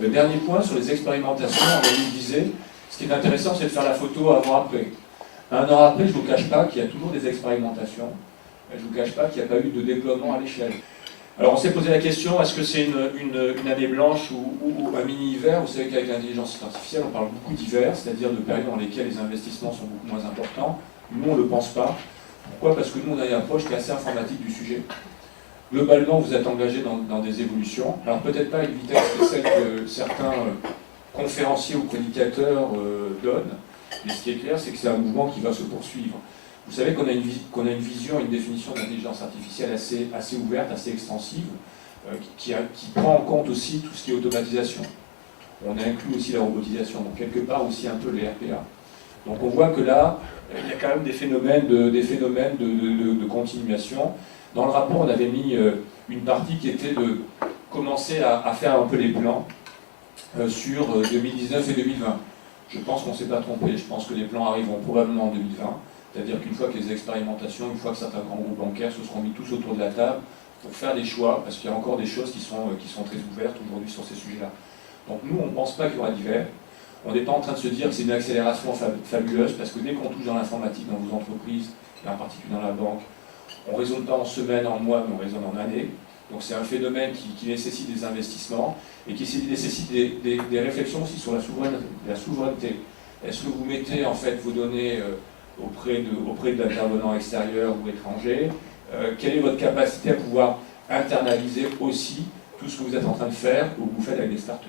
Le dernier point sur les expérimentations, on disait, ce qui est intéressant, c'est de faire la photo avant-après. Un an après, je ne vous cache pas qu'il y a toujours des expérimentations. Je ne vous cache pas qu'il n'y a pas eu de déploiement à l'échelle. Alors on s'est posé la question, est-ce que c'est une année blanche ou un mini-hiver? Vous savez qu'avec l'intelligence artificielle, on parle beaucoup d'hiver, c'est-à-dire de périodes dans lesquelles les investissements sont beaucoup moins importants. Nous, on ne le pense pas. Pourquoi? Parce que nous, on a une approche qui est assez informatique du sujet. Globalement, vous êtes engagé dans des évolutions. Alors peut-être pas à une vitesse que celle que certains conférenciers ou prédicateurs donnent, mais ce qui est clair, c'est que c'est un mouvement qui va se poursuivre. Vous savez qu'on a une vision, une définition de l'intelligence artificielle assez ouverte, assez extensive, qui prend en compte aussi tout ce qui est automatisation. On inclut aussi la robotisation, donc quelque part aussi un peu les RPA. Donc on voit que là, il y a quand même des phénomènes de continuation. Dans le rapport, on avait mis une partie qui était de commencer à faire un peu les plans sur 2019 et 2020. Je pense qu'on ne s'est pas trompé, je pense que les plans arriveront probablement en 2020. C'est-à-dire qu'une fois que les expérimentations, une fois que certains grands groupes bancaires se seront mis tous autour de la table pour faire des choix, parce qu'il y a encore des choses qui sont très ouvertes aujourd'hui sur ces sujets-là. Donc nous, on ne pense pas qu'il y aura d'hiver. On n'est pas en train de se dire que c'est une accélération fabuleuse, parce que dès qu'on touche dans l'informatique, dans vos entreprises, et en particulier dans la banque, on ne raisonne pas en semaines, en mois, mais on raisonne en années. Donc c'est un phénomène qui nécessite des investissements et qui nécessite des réflexions aussi sur la souveraineté. Est-ce que vous mettez en fait vos données auprès d'intervenants extérieurs ou étrangers? Quelle est votre capacité à pouvoir internaliser aussi tout ce que vous êtes en train de faire ou que vous faites avec des startups?